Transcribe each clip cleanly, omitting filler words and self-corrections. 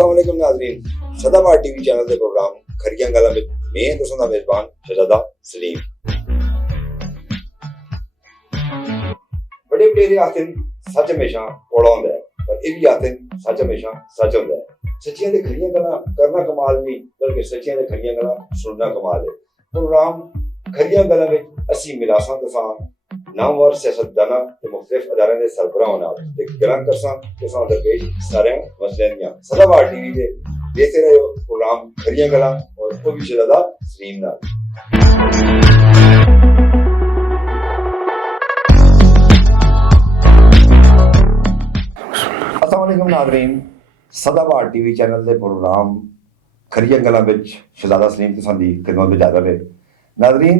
السلام علیکم ناظرین، سدا بہار ٹی وی چینل کے پروگرام کھریاں گلاں وچ میں تساں دا میزبان شہزادہ سلیم۔ بڑے بڑے آخر سچ ہمیشہ کوڑا ہوندا ہے، پر یہ بھی آخر سچ ہمیشہ سچ ہوندا ہے۔ سچیاں تے کھریاں گلاں کرنا کمال نہیں، بلکہ سچیاں تے کھریاں گلاں سننا کمال ہے۔ پروگرام کھریاں گلاں وچ اسی ملاساں تساں نامور سیاستداناں تے مختلف ادارے دے سربراہاں نال تے گلاں کرساں تساں درپیش سارے مسئلے دیاں۔ سدا بہار ٹی وی تے دیکھتے رہو پروگرام کھریاں گلاں اور وہ بھی شہزادہ سلیم نال۔ السلام علیکم ناظرین، سدا بہار ٹی وی چینل کے پروگرام کھریاں گلاں وچ شہزادہ سلیم تساں دی خدمت میں حاضر ہے۔ ناظرین،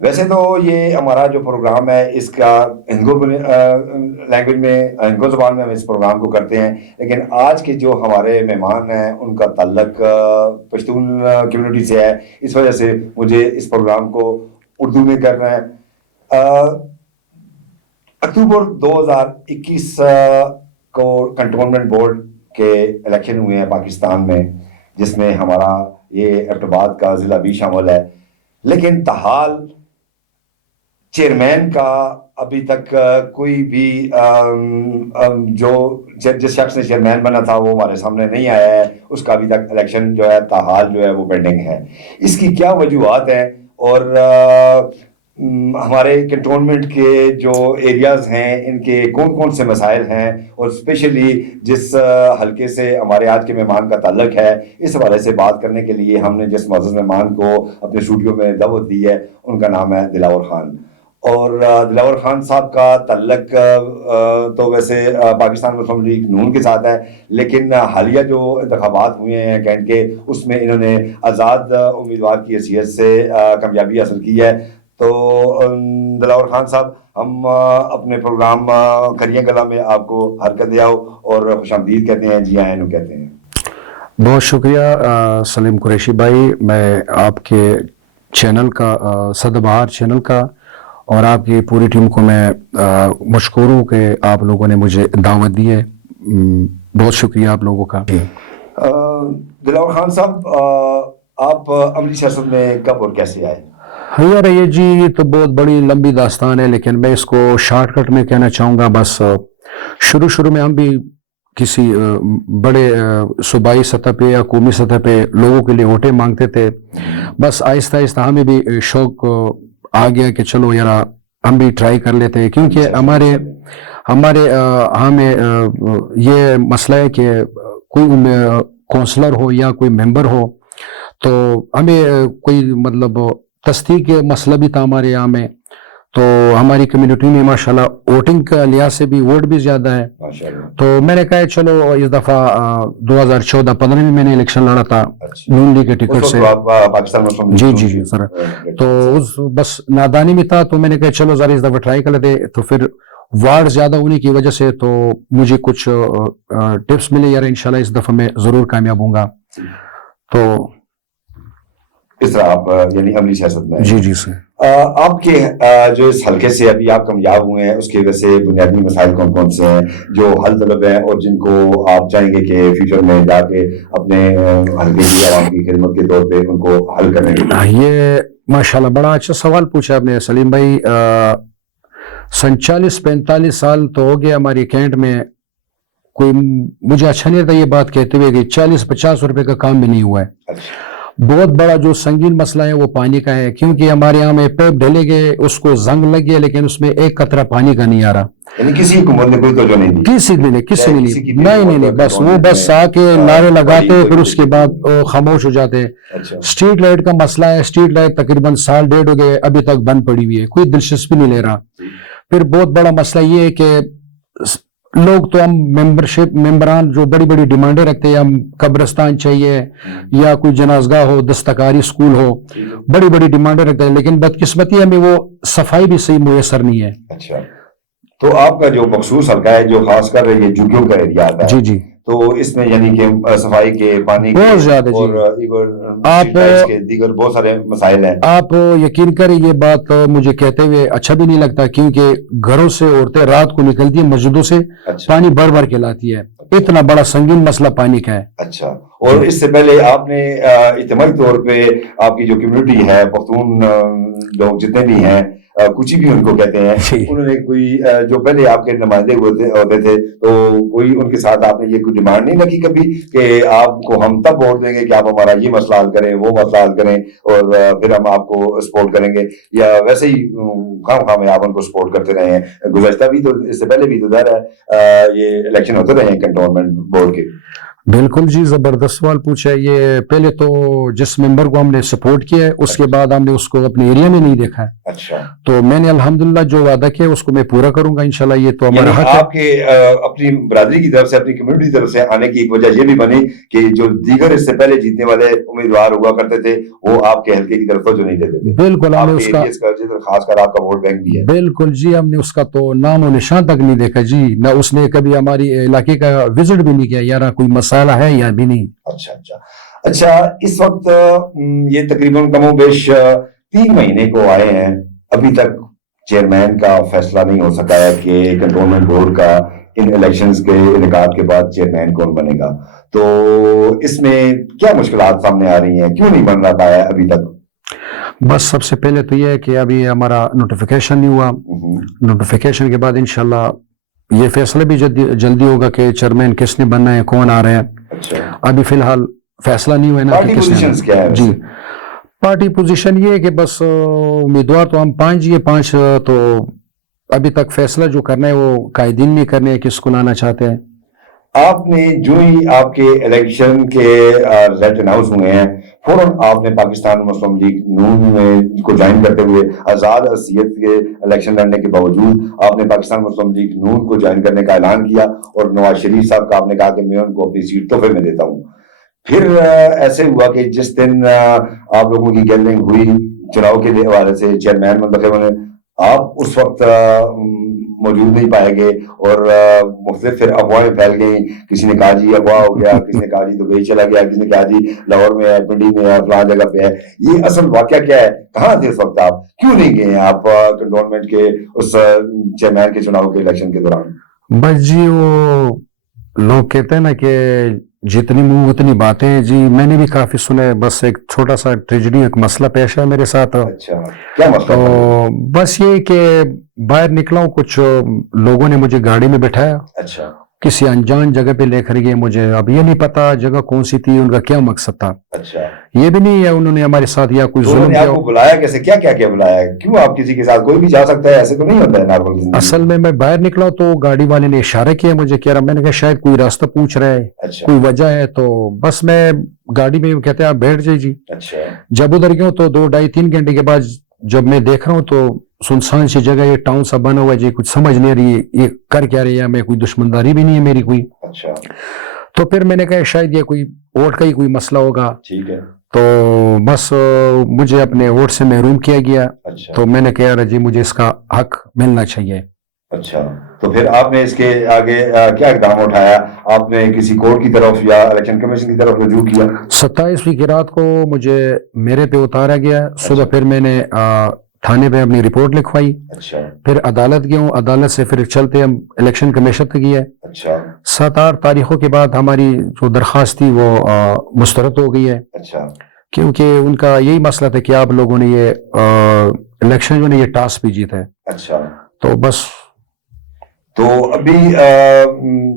ویسے تو یہ ہمارا جو پروگرام ہے اس کا ہندو لینگویج میں ہندو زبان میں ہم اس پروگرام کو کرتے ہیں، لیکن آج کے جو ہمارے مہمان ہیں ان کا تعلق پشتون کمیونٹی سے ہے، اس وجہ سے مجھے اس پروگرام کو اردو میں کرنا ہے۔ اکتوبر 2021 کو کنٹونمنٹ بورڈ کے الیکشن ہوئے ہیں پاکستان میں، جس میں ہمارا یہ ایبٹ آباد کا ضلع بھی شامل ہے، لیکن تاحال چیئرمین کا ابھی تک کوئی بھی جو جس شخص نے چیئرمین بنا تھا وہ ہمارے سامنے نہیں آیا ہے۔ اس کا ابھی تک الیکشن جو ہے تاحال جو ہے وہ پینڈنگ ہے۔ اس کی کیا وجوہات ہیں اور ہمارے کنٹونمنٹ کے جو ایریاز ہیں ان کے کون کون سے مسائل ہیں، اور اسپیشلی جس حلقے سے ہمارے آج کے مہمان کا تعلق ہے، اس حوالے سے بات کرنے کے لیے ہم نے جس معزز مہمان کو اپنے اسٹوڈیو میں دعوت دی ہے ان کا نام ہے دلاور خان۔ اور دلاور خان صاحب کا تعلق تو ویسے پاکستان مسلم لیگ نون کے ساتھ ہے، لیکن حالیہ جو انتخابات ہوئے ہیں کینٹ کے، اس میں انہوں نے آزاد امیدوار کی حیثیت سے کامیابی حاصل کی ہے۔ تو دلاور خان صاحب، ہم اپنے پروگرام کھریاں گلاں میں آپ کو حرکت دے آؤ اور خوش آمدید کہتے ہیں، جی آئیں کہتے ہیں۔ بہت شکریہ سلیم قریشی بھائی، میں آپ کے چینل کا سدا بہار چینل کا اور آپ کی پوری ٹیم کو میں مشکور ہوں کہ آپ لوگوں نے مجھے دعوت دی ہے۔ بہت شکریہ آپ لوگوں کا۔ دلاور خان صاحب، آپ عملی سیاست میں کب اور کیسے آئے؟ یار یہ جی یہ تو بہت بڑی لمبی داستان ہے، لیکن میں اس کو شارٹ کٹ میں کہنا چاہوں گا۔ بس شروع میں ہم بھی کسی بڑے صوبائی سطح پہ یا قومی سطح پہ لوگوں کے لیے ووٹیں مانگتے تھے۔ بس آہستہ آہستہ ہمیں بھی شوق آ گیا کہ چلو یار ہم بھی ٹرائی کر لیتے ہیں، کیونکہ ہمارے ہمیں یہ مسئلہ ہے کہ کوئی کونسلر ہو یا کوئی ممبر ہو تو ہمیں کوئی مطلب تصدیق کے مسئلہ بھی تھا ہمارے یہاں میں۔ تو ہماری کمیونٹی میں ماشاءاللہ ووٹنگ کا لحاظ سے بھی ووٹ بھی زیادہ ہے، تو میں نے کہا چلو اس دفعہ 2014-15 میں میں نے الیکشن لڑا تھا نون لیگ کے ٹکٹ سے۔ جی سر، تو بس نادانی میں تھا، تو میں نے کہا چلو ذرا اس دفعہ ٹرائی کر لیتے۔ تو پھر وارڈ زیادہ ہونے کی وجہ سے تو مجھے کچھ ٹپس ملے، یار انشاءاللہ اس دفعہ میں ضرور کامیاب ہوں گا۔ تو اس طرح آپ یعنی عملی سیاست میں جی سر، آپ کے جو اس حلقے سے ابھی آپ کامیاب ہوئے ہیں اس کی وجہ سے بنیادی مسائل کون کون سے ہیں جو حل طلب ہیں اور جن کو آپ چاہیں گے کہ فیوچر میں جا کے اپنے حلقے کی عوام کی خدمت کے طور پہ ان کو حل کرنے کے لیے؟ یہ ماشاءاللہ بڑا اچھا سوال پوچھا آپ نے سلیم بھائی۔ 47-45 سال تو ہو گیا ہماری کینٹ میں، کوئی مجھے اچھا نہیں لگتا یہ بات کہتے ہوئے کہ 40-50 روپے کا کام بھی نہیں ہوا ہے۔ بہت بڑا جو سنگین مسئلہ ہے وہ پانی کا ہے، کیونکہ ہمارے یہاں میں پیپ ڈھلے گئے، اس کو زنگ لگ گیا، لیکن اس میں ایک قطرہ پانی کا نہیں آ رہا۔ یعنی کسی حکومت نے کوئی توجہ نہیں دی؟ کسی نے نہیں، بس وہ بس آ کے نعرے لگاتے پھر اس کے بعد خاموش ہو جاتے۔ اسٹریٹ لائٹ کا مسئلہ ہے، اسٹریٹ لائٹ تقریباً 1.5 سال ہو گئے ابھی تک بند پڑی ہوئی ہے، کوئی دلچسپی نہیں لے رہا۔ پھر بہت بڑا مسئلہ یہ ہے کہ لوگ تو ہم ممبران جو بڑی بڑی ڈیمانڈیں رکھتے ہیں، ہم قبرستان چاہیے یا کوئی جنازگاہ ہو، دستکاری اسکول ہو، بڑی بڑی ڈیمانڈیں رکھتے ہیں، لیکن بدقسمتی ہمیں وہ صفائی بھی صحیح میسر نہیں ہے۔ اچھا، تو آپ کا جو مخصوص حلقہ ہے جو خاص کر یہ جھگیوں کا ایریا آتا ہے، جی تو اس میں یعنی کہ صفائی کے، پانی کے بہت زیادہ جی. اور آپ کے دیگر بہت سارے مسائل ہیں. آپ یقین کریں یہ بات مجھے کہتے ہوئے اچھا بھی نہیں لگتا، کیونکہ گھروں سے عورتیں رات کو نکلتی ہیں مسجدوں سے، پانی بھر بھر کے لاتی ہے. اتنا بڑا سنگین مسئلہ پانی کا ہے. اچھا. اور اس سے پہلے آپ نے اجتماعی طور پہ آپ کی جو کمیونٹی ہے، پختون لوگ جتنے بھی ہیں، کچھ بھی ان کو کہتے ہیں، انہوں نے کوئی جو پہلے آپ کے نمائندے ہوتے تھے، تو کوئی ان کے ساتھ آپ نے یہ کوئی ڈیمانڈ نہیں رکھی کبھی کہ آپ کو ہم تب ووٹ دیں گے کہ آپ ہمارا یہ مسئلہ حل کریں، وہ مسئلہ حل کریں، اور پھر ہم آپ کو سپورٹ کریں گے؟ یا ویسے ہی خواہ آپ ان کو سپورٹ کرتے رہے ہیں؟ گزشتہ بھی تو، اس سے پہلے بھی تو ظاہر ہے یہ الیکشن ہوتے رہے ہیں کنٹونمنٹ بورڈ کے. بالکل جی، زبردست سوال پوچھا ہے. یہ پہلے تو جس ممبر کو ہم نے سپورٹ کیا ہے، اس کے بعد ہم نے اس کو اپنے ایریا میں نہیں دیکھا ہے. اچھا. تو میں نے الحمدللہ جو وعدہ کیا اس کو میں پورا کروں گا انشاءاللہ. یہ تو ہمارا حق ہے. آپ کے اپنی برادری کی طرف سے، اپنی کمیونٹی کی طرف سے آنے کی ایک وجہ یہ بھی بنی کہ جو دیگر اس سے پہلے جیتنے والے امیدوار ہوا کرتے تھے، وہ آپ کے حلقے کی طرف توجہ نہیں دیتے تھے. بالکل، ہم نے اس کا خاص کر آپ کا ووٹ بینک بھی ہے. بالکل جی، ہم نے اس کا تو نام و نشان تک نہیں دیکھا جی. نہ اس نے کبھی ہماری علاقے کا وزٹ بھی نہیں کیا، یار کوئی مسئلہ ہے یا بھی نہیں. اچھا اچھا اچھا. اس وقت یہ تقریباً کم و بیش 3 مہینے کو آئے ہیں، ابھی تک چیئرمین کا فیصلہ نہیں ہو سکا ہے کہ کنٹونمنٹ بورڈ کا ان الیکشنز کے انعقاد کے بعد چیئرمین کون بنے گا. تو اس میں کیا مشکلات سامنے آ رہی ہیں؟ کیوں نہیں بن رہا ہے ابھی تک؟ بس سب سے پہلے تو یہ ہے کہ ابھی ہمارا نوٹیفیکیشن نہیں ہوا. نوٹیفیکیشن کے بعد انشاءاللہ یہ فیصلہ بھی جلدی ہوگا کہ چیئرمین کس نے بننا ہے، کون آ رہے ہیں. ابھی فی الحال فیصلہ نہیں ہوا ہے نا کہ کس نے. جی، پارٹی پوزیشن یہ ہے کہ بس امیدوار تو ہم 5 تو ابھی تک فیصلہ جو کرنا ہے وہ قائدین نہیں کرنے ہیں کس کو لانا چاہتے ہیں. آپ نے جو ہی آپ کے الیکشن کے ریزلٹ اناؤنس ہوئے ہیں، فوراً آپ نے پاکستان مسلم لیگ نون میں کو جوائن کرتے ہوئے آزاد حیثیت کے الیکشن لڑنے کے باوجود آپ نے پاکستان مسلم لیگ نون کو جوائن کرنے کا اعلان کیا، اور نواز شریف صاحب کا آپ نے کہا کہ میں ان کو اپنی سیٹ تحفے میں دیتا ہوں. پھر ایسے ہوا کہ جس دن آپ لوگوں کی گیدرنگ ہوئی چناؤ کے حوالے سے، چیئرمین منتخب ہونے، آپ اس وقت موجود نہیں پائے گئے، اور مختلف پھر افواہیں پھیل گئیں. کسی نے کہا جی اغوا ہو گیا، کسی نے کہا جی دبئی چلا گیا، کسی نے کہا جی لاہور میں ہے، پنڈی میں ہے، فلاں جگہ پہ ہے. یہ اصل واقعہ کیا ہے؟ کہاں تھے اس وقت آپ؟ کیوں نہیں گئے آپ کنٹونمنٹ کے اس چیئرمین کے چناؤ کے الیکشن کے دوران؟ بس جی، وہ لوگ کہتے ہیں نا کہ جتنی منہ اتنی باتیں. جی میں نے بھی کافی سنا ہے. بس ایک چھوٹا سا ٹریجڈی، ایک مسئلہ پیش ہے میرے ساتھ. اچھا، کیا مسئلہ؟ تو بس یہ کہ باہر نکلا ہوں، کچھ لوگوں نے مجھے گاڑی میں بٹھایا. اچھا. کسی انجان جگہ پہ لے کر گئے مجھے. اب یہ نہیں پتا جگہ کون سی تھی، ان کا کیا مقصد تھا. اچھا. یہ بھی نہیں ہے انہوں نے ہمارے ساتھ یا کوئی ظلم کیا. آپ کو بلایا کیسے؟ کیا بلایا ہے؟ کیوں آپ کسی کے ساتھ؟ کوئی بھی جا سکتا ہے، ایسے تو نہیں ہوتا ہے نارمل زندگی. اصل میں باہر نکلا تو گاڑی والے نے اشارہ کیا مجھے، کہہ رہا، میں نے کہا شاید کوئی راستہ پوچھ رہا ہے. اچھا. کوئی وجہ ہے. تو بس میں گاڑی میں کہتے ہیں آپ بیٹھ جائے جی. اچھا. جب ادھر گیا تو 2 ڈھائی 3 گھنٹے کے بعد جب میں دیکھ رہا ہوں تو سنسان سی جگہ، یہ ٹاؤن سا بنا ہوا ہے جی. کچھ سمجھ نہیں رہی یہ کر کیا رہی ہے. میں کوئی دشمنداری بھی نہیں ہے میری کوئی. اچھا. تو پھر میں نے کہا شاید یہ کوئی ووٹ کا ہی کوئی مسئلہ ہوگا. ٹھیک ہے. تو بس مجھے اپنے ووٹ سے محروم کیا گیا. اچھا. تو میں نے کہا جی مجھے اس کا حق ملنا چاہیے. اچھا. تو پھر آپ نے اس کے آگے کیا اقدام اٹھایا؟ آپ نے کسی کورٹ کی طرف یا الیکشن کمیشن کی طرف رجوع کیا؟ 27ویں کی رات کو مجھے میرے پہ اتارا گیا. صبح پھر میں نے تھانے پہ اپنی رپورٹ لکھوائی. اچھا. پھر عدالت گیا ہوں. عدالت سے پھر چلتے ہم الیکشن کمیشن تک گئے. اچھا. 7-8 تاریخوں کے بعد ہماری جو درخواست تھی وہ مسترد ہو گئی ہے. اچھا. کیونکہ ان کا یہی مسئلہ تھا کہ آپ لوگوں نے یہ الیکشن جو نے یہ ٹاس بھی جیتا ہے. اچھا. تو بس. تو ابھی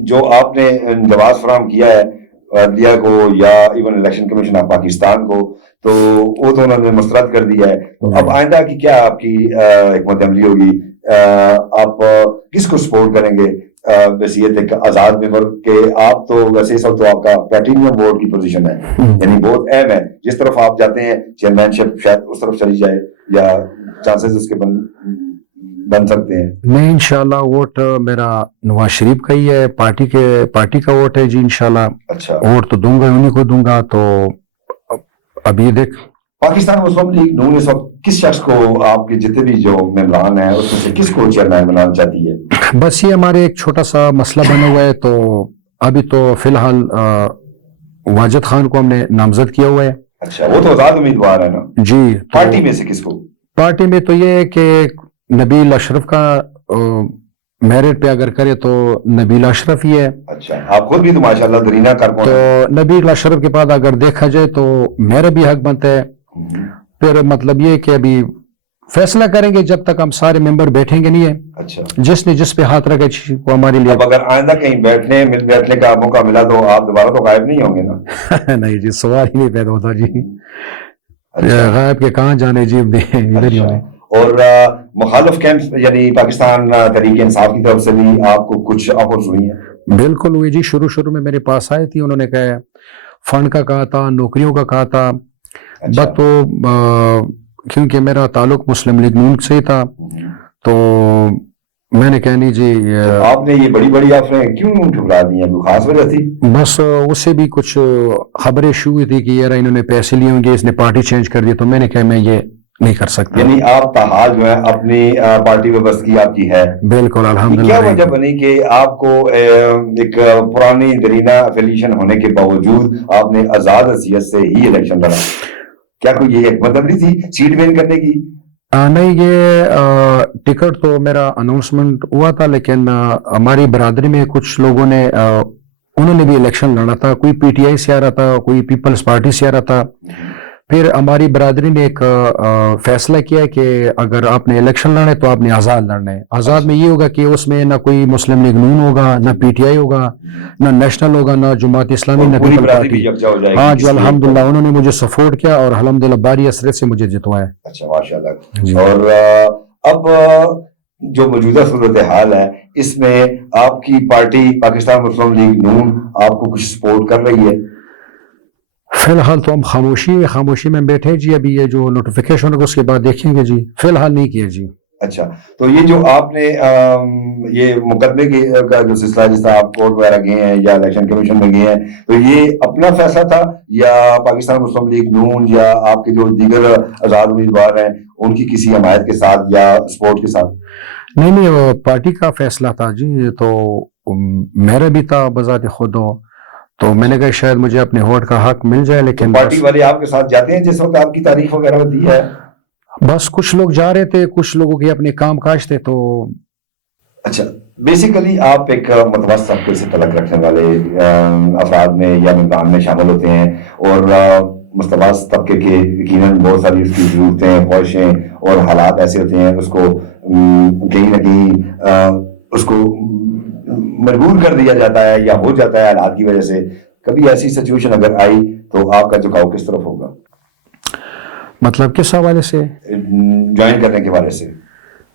جو آپ نے جواز فراہم کیا ہے عدلیہ کو یا even election commission of Pakistan کو، تو وہ تو انہوں نے مسترد کر دیا ہے. تو اب آئندہ کی کیا آپ کی حکمت عملی ہوگی؟ آپ کس کو سپورٹ کریں گے بحیثیت ایک آزاد ممبر کے؟ آپ تو ویسے اس وقت تو آپ کا پلیٹینیم بورڈ کی پوزیشن ہے، یعنی بہت اہم ہے. جس طرف آپ جاتے ہیں چیئرمین شپ شاید اس طرف چلی جائے، یا چانسز اس کے بن سکتے ہیں. میں انشاءاللہ ووٹ میرا نواز شریف کا ہی ہے، پارٹی کا ووٹ ہے جی انشاءاللہ. اچھا. ووٹ تو دوں گا، انہیں کو دوں گا. تو ابھی دیکھ پاکستان مسلم لیگ نون اس وقت کس شخص کو، آپ کے جتنے بھی جو ممبران ہیں اس میں سے کس کو چیئرمین بنانا چاہتی ہے؟ بس یہ ہمارے ایک چھوٹا سا مسئلہ بنا ہوا ہے. تو ابھی تو فی الحال واجد خان کو ہم نے نامزد کیا ہوا ہے. اچھا وہ تو آزاد امیدوار ہے نا. جی پارٹی میں سے کس کو؟ پارٹی میں تو یہ ہے کہ نبیل اشرف کا میرٹ پہ اگر کرے تو نبیل اشرف ہی ہے. اچھا آپ خود بھی تو ماشاءاللہ درینہ کارکن تو نبیل اشرف کے بعد اگر دیکھا جائے تو میرا بھی حق بنتا ہے. پھر مطلب یہ کہ ابھی فیصلہ کریں گے جب تک ہم سارے ممبر بیٹھیں گے نہیں ہے. اچھا جس نے جس پہ ہاتھ رکھا وہ ہمارے لیے. اب اگر آئندہ کہیں بیٹھنے کا موقع ملا تو آپ دوبارہ تو غائب نہیں ہوں گے نا؟ نہیں جی سوال ہی نہیں پیدا ہوتا جی. اچھا غائب کے کہاں جانے جی ادھر ہی ہونے. اور مخالف کیمپ یعنی پاکستان تحریک انصاف کی طرف سے بھی آپ کو کچھ آفرز ہوئی ہیں؟ بالکل ہوئی جی. شروع میں میرے پاس آئی تھی, انہوں نے کہا فنڈ کا کہا تھا, نوکریوں کا کہا تھا. بس تو کیونکہ میرا تعلق مسلم لیگ نون سے ہی تھا تو میں نے کہا نہیں جی. آپ نے یہ بڑی آفریں کیوں ٹھکرا دی ہیں؟ کوئی خاص وجہ تھی؟ بس اس سے بھی کچھ خبریں شروع ہوئی تھی کہ یار انہوں نے پیسے لیے ہوں گے, اس نے پارٹی چینج کر دی. تو میں نے کہا میں یہ نہیں کر سکتا. یعنی آپ تاحال جو ہے اپنی پارٹی وابستگی آپ کی ہے؟ بالکل الحمدللہ. کیا وجہ بنی کہ آپ کو ایک پرانی درینہ افیلیشن ہونے کے باوجود آپ نے آزاد حیثیت سے ہی الیکشن لڑا؟ کیا کوئی یہ ایک مطلب نہیں تھی سیٹ وین کرنے کی؟ نہیں, یہ ٹکٹ تو میرا اناؤنسمنٹ ہوا تھا, لیکن ہماری برادری میں کچھ لوگوں نے انہوں نے بھی الیکشن لڑا تھا. کوئی پی ٹی آئی سے آ رہا تھا, کوئی پیپلز پارٹی سے آ رہا تھا. پھر ہماری برادری نے ایک فیصلہ کیا کہ اگر آپ نے الیکشن لڑنا ہے تو آپ نے آزاد لڑنا ہے. آزاد میں یہ ہوگا کہ اس میں نہ کوئی مسلم لیگ نون ہوگا, نہ پی ٹی آئی ہوگا, نہ نیشنل ہوگا, نہ جماعت اسلامی, نہ پیپل پارٹی. ہاں جو الحمدللہ انہوں نے مجھے سپورٹ کیا اور الحمدللہ باری اثرت سے مجھے جتوایا. اچھا ماشاءاللہ. اور اب جو موجودہ صورتحال ہے اس میں آپ کی پارٹی پاکستان مسلم لیگ نون آپ کو کچھ سپورٹ کر رہی ہے؟ فی الحال تو ہم خاموشی میں بیٹھے جی. ابھی یہ جو نوٹیفیکیشن ہوگا اس کے بعد دیکھیں گے جی. فی الحال نہیں کیا جی. اچھا تو یہ جو آپ نے یہ مقدمے کا جو سلسلہ جس طرح آپ کورٹ وغیرہ گئے ہیں یا الیکشن کمیشن میں گئے ہیں تو یہ اپنا فیصلہ تھا یا پاکستان مسلم لیگ نون یا آپ کے جو دیگر آزاد امیدوار ہیں ان کی کسی حمایت کے ساتھ یا سپورٹ کے ساتھ؟ نہیں وہ پارٹی کا فیصلہ تھا جی. تو میرا بھی تھا بذات خود ہو تو میں نے کہا شاید مجھے اپنے ووٹ کا حق مل جائے. لیکن پارٹی والے آپ کے ساتھ جاتے ہیں جس وقت آپ کی تاریخ وغیرہ ہوتی ہے؟ بس کچھ لوگ جا رہے تھے, کچھ لوگوں کے اپنے کام کاج تھے. تو اچھا بیسیکلی آپ ایک متوسط طبقے سے تعلق رکھنے والے افراد میں یا ممبران میں شامل ہوتے ہیں اور متوسط طبقے کے یقیناً بہت ساری اس کی ضرورتیں, خواہشیں اور حالات ایسے ہوتے ہیں اس کو کہیں نہ کہیں اس کو مجبور کر دیا جاتا ہے یا ہو جاتا ہے حالات کی وجہ سے. کبھی ایسی سچویشن اگر آئی تو آپ کا جھکاؤ کس طرف ہوگا؟ مطلب کس حوالے سے؟ جوائن کرنے کے حوالے سے؟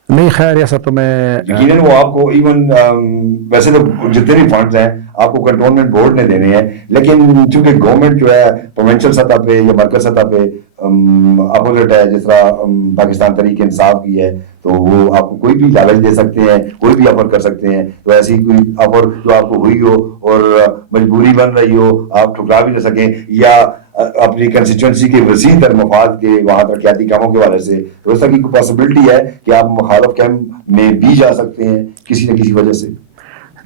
نہیں خیر ایسا تو میں یقیناً وہ آپ کو ایون ویسے تو جتنے بھی فنڈز ہیں آپ کو کنٹونمنٹ بورڈ نے دینے ہیں, لیکن چونکہ گورنمنٹ جو ہے پروونشل سطح پہ یا مرکز سطح پہ اپوزٹ ہے, جس طرح پاکستان تحریک انصاف کی ہے, تو وہ آپ کو کوئی بھی لالچ دے سکتے ہیں, کوئی بھی آفر کر سکتے ہیں. تو ایسی کوئی آفر جو آپ کو ہوئی ہو اور مجبوری بن رہی ہو, آپ ٹھکرا بھی نہ سکیں یا اپنی کنسٹیچوئنسی کے وسیع تر مفاد کے وہاں ترقیاتی کاموں کے حوالے سے, تو اس طرح کی کوئی پاسبلٹی ہے کہ آپ مخالف کیمپ میں بھی جا سکتے ہیں کسی نہ کسی وجہ سے؟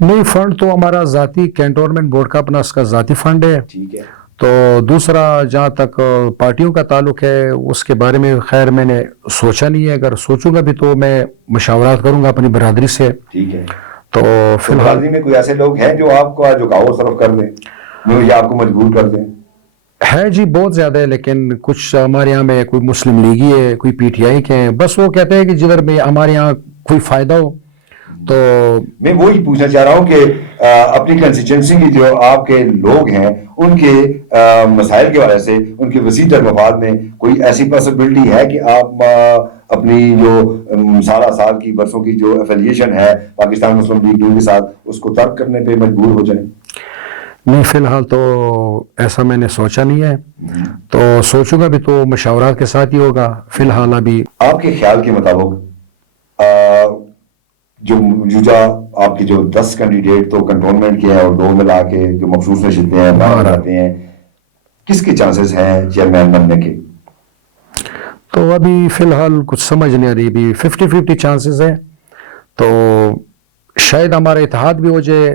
نہیں, فنڈ تو ہمارا ذاتی کنٹونمنٹ بورڈ کا اپنا اس کا ذاتی فنڈ ہے. ٹھیک ہے. تو دوسرا جہاں تک پارٹیوں کا تعلق ہے اس کے بارے میں خیر میں نے سوچا نہیں ہے. اگر سوچوں گا بھی تو میں مشاورات کروں گا اپنی برادری سے. ٹھیک ہے. تو فی الحال برادری میں کوئی ایسے لوگ ہیں جو آپ کا جھکاؤ صرف کر دیں یا آپ کو مجبور کر دیں؟ ہے جی بہت زیادہ ہے, لیکن کچھ ہمارے یہاں میں کوئی مسلم لیگی ہے, کوئی پی ٹی آئی کے ہیں. بس وہ کہتے ہیں کہ جدھر میں ہمارے یہاں کوئی فائدہ ہو. تو میں وہی پوچھنا چاہ رہا ہوں کہ اپنی کنسٹیچوئنسی کی جو آپ کے لوگ ہیں ان کے مسائل کے وجہ سے ان کے وسیع تر مفاد میں کوئی ایسی پاسبلٹی ہے کہ آپ اپنی جو سالہ سال کی برسوں کی جو افیلیشن ہے پاکستان مسلم لیگ نون کے ساتھ اس کو ترک کرنے پہ مجبور ہو جائیں؟ نہیں فی الحال تو ایسا میں نے سوچا نہیں ہے. تو سوچوں گا بھی تو مشاورات کے ساتھ ہی ہوگا. فی الحال ابھی آپ کے خیال کے مطابق جو موجودہ آپ کے جو 10 کینڈیڈیٹ تو کنٹونمنٹ کے ہیں اور 2 ملا کے جو مخصوص نشستیں ہیں باہر آتے ہیں, کس کے چانسز ہیں چیئرمین بننے کے؟ تو ابھی فی الحال کچھ سمجھ نہیں آ رہی. ابھی 50-50 چانسز ہے. تو شاید ہمارا اتحاد بھی ہو جائے